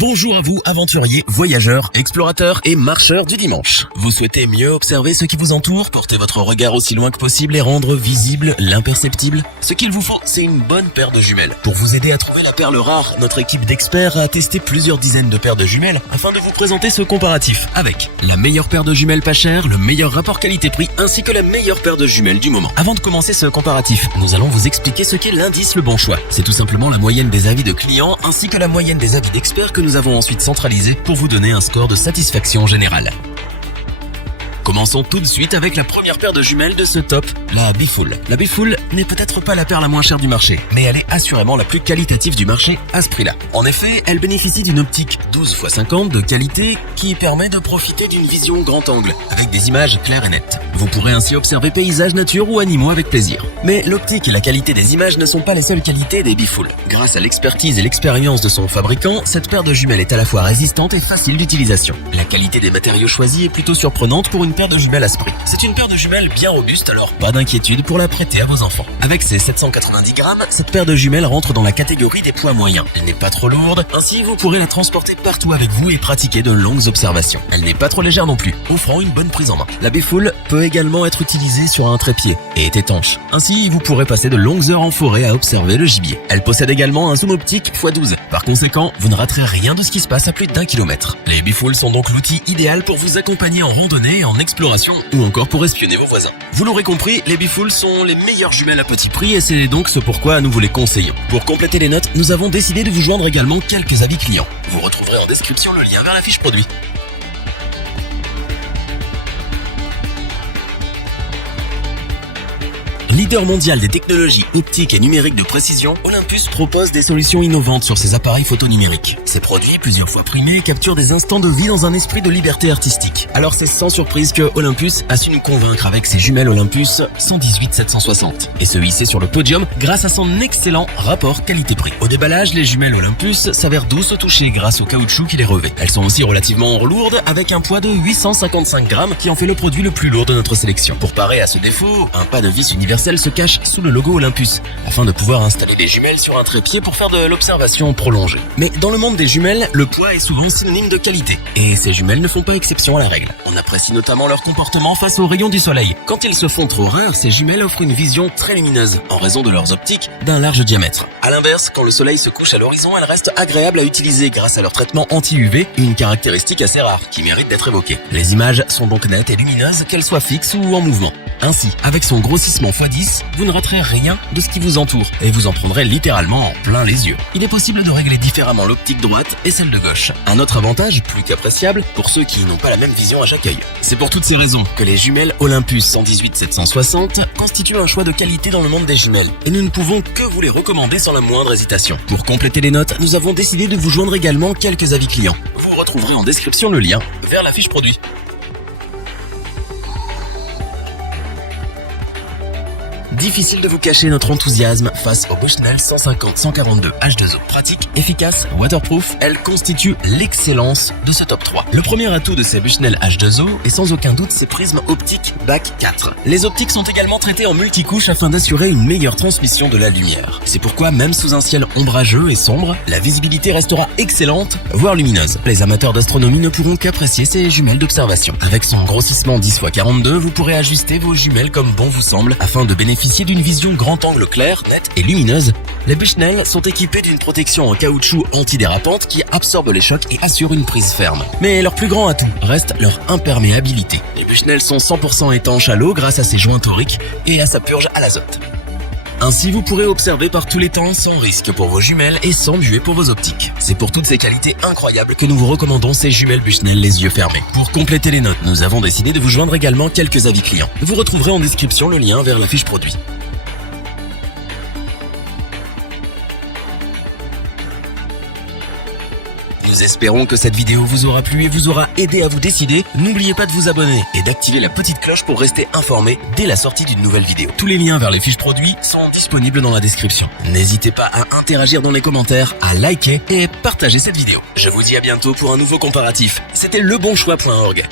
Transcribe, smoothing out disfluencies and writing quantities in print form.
Bonjour à vous, aventuriers, voyageurs, explorateurs et marcheurs du dimanche. Vous souhaitez mieux observer ce qui vous entoure, porter votre regard aussi loin que possible et rendre visible l'imperceptible? Ce qu'il vous faut, c'est une bonne paire de jumelles. Pour vous aider à trouver la perle rare, notre équipe d'experts a testé plusieurs dizaines de paires de jumelles afin de vous présenter ce comparatif avec la meilleure paire de jumelles pas chère, le meilleur rapport qualité-prix ainsi que la meilleure paire de jumelles du moment. Avant de commencer ce comparatif, nous allons vous expliquer ce qu'est l'indice Le Bon Choix. C'est tout simplement la moyenne des avis de clients ainsi que la moyenne des avis d'experts que nous avons ensuite centralisé pour vous donner un score de satisfaction générale. Commençons tout de suite avec la première paire de jumelles de ce top, la Bifool. La Bifool n'est peut-être pas la paire la moins chère du marché, mais elle est assurément la plus qualitative du marché à ce prix-là. En effet, elle bénéficie d'une optique 12x50 de qualité qui permet de profiter d'une vision grand angle, avec des images claires et nettes. Vous pourrez ainsi observer paysages, nature ou animaux avec plaisir. Mais l'optique et la qualité des images ne sont pas les seules qualités des Bifool. Grâce à l'expertise et l'expérience de son fabricant, cette paire de jumelles est à la fois résistante et facile d'utilisation. La qualité des matériaux choisis est plutôt surprenante pour une paire de jumelles à ce prix. C'est une paire de jumelles bien robuste, alors pas d'inquiétude pour la prêter à vos enfants. Avec ses 790 grammes, cette paire de jumelles rentre dans la catégorie des poids moyens. Elle n'est pas trop lourde, ainsi vous pourrez la transporter partout avec vous et pratiquer de longues observations. Elle n'est pas trop légère non plus, offrant une bonne prise en main. La Bifool peut également être utilisée sur un trépied et est étanche. Ainsi, vous pourrez passer de longues heures en forêt à observer le gibier. Elle possède également un zoom optique x12. Par conséquent, vous ne raterez rien de ce qui se passe à plus d'1 km. Les Bifool sont donc l'outil idéal pour vous accompagner en randonnée et en exploration ou encore pour espionner vos voisins. Vous l'aurez compris, les Bifool sont les meilleures jumelles à petit prix et c'est donc ce pourquoi nous vous les conseillons. Pour compléter les notes, nous avons décidé de vous joindre également quelques avis clients. Vous retrouverez en description le lien vers la fiche produit. Leader mondial des technologies optiques et numériques de précision, Olympus propose des solutions innovantes sur ses appareils photo numériques. Ces produits, plusieurs fois primés, capturent des instants de vie dans un esprit de liberté artistique. Alors c'est sans surprise que Olympus a su nous convaincre avec ses jumelles Olympus 118-760 et se hisser sur le podium grâce à son excellent rapport qualité-prix. Au déballage, les jumelles Olympus s'avèrent douces au toucher grâce au caoutchouc qui les revêt. Elles sont aussi relativement lourdes avec un poids de 855 grammes qui en fait le produit le plus lourd de notre sélection. Pour parer à ce défaut, un pas de vis universel se cache sous le logo Olympus, afin de pouvoir installer des jumelles sur un trépied pour faire de l'observation prolongée. Mais dans le monde des jumelles, le poids est souvent synonyme de qualité, et ces jumelles ne font pas exception à la règle. On apprécie notamment leur comportement face aux rayons du soleil. Quand ils se font trop rares, ces jumelles offrent une vision très lumineuse, en raison de leurs optiques d'un large diamètre. A l'inverse, quand le soleil se couche à l'horizon, elles restent agréables à utiliser grâce à leur traitement anti-UV, une caractéristique assez rare, qui mérite d'être évoquée. Les images sont donc nettes et lumineuses, qu'elles soient fixes ou en mouvement. Ainsi, avec son grossissement x10, vous ne raterez rien de ce qui vous entoure et vous en prendrez littéralement en plein les yeux. Il est possible de régler différemment l'optique droite et celle de gauche. Un autre avantage, plus qu'appréciable, pour ceux qui n'ont pas la même vision à chaque œil. C'est pour toutes ces raisons que les jumelles Olympus 118-760 constituent un choix de qualité dans le monde des jumelles et nous ne pouvons que vous les recommander sans la moindre hésitation. Pour compléter les notes, nous avons décidé de vous joindre également quelques avis clients. Vous retrouverez en description le lien vers la fiche produit. Difficile de vous cacher notre enthousiasme face au Bushnell 150-142 H2O. Pratique, efficace, waterproof, elle constitue l'excellence de ce top 3. Le premier atout de ces Bushnell H2O est sans aucun doute ses prismes optiques BAC 4. Les optiques sont également traitées en multicouche afin d'assurer une meilleure transmission de la lumière. C'est pourquoi même sous un ciel ombrageux et sombre, la visibilité restera excellente, voire lumineuse. Les amateurs d'astronomie ne pourront qu'apprécier ces jumelles d'observation. Avec son grossissement 10x42, vous pourrez ajuster vos jumelles comme bon vous semble afin de bénéficier d'une vision grand angle claire, nette et lumineuse. Les Bushnell sont équipés d'une protection en caoutchouc antidérapante qui absorbe les chocs et assure une prise ferme. Mais leur plus grand atout reste leur imperméabilité. Les Bushnell sont 100% étanches à l'eau grâce à ses joints toriques et à sa purge à l'azote. Ainsi, vous pourrez observer par tous les temps sans risque pour vos jumelles et sans buée pour vos optiques. C'est pour toutes ces qualités incroyables que nous vous recommandons ces jumelles Bushnell les yeux fermés. Pour compléter les notes, nous avons décidé de vous joindre également quelques avis clients. Vous retrouverez en description le lien vers la fiche produit. Nous espérons que cette vidéo vous aura plu et vous aura aidé à vous décider. N'oubliez pas de vous abonner et d'activer la petite cloche pour rester informé dès la sortie d'une nouvelle vidéo. Tous les liens vers les fiches produits sont disponibles dans la description. N'hésitez pas à interagir dans les commentaires, à liker et partager cette vidéo. Je vous dis à bientôt pour un nouveau comparatif. C'était lebonchoix.org.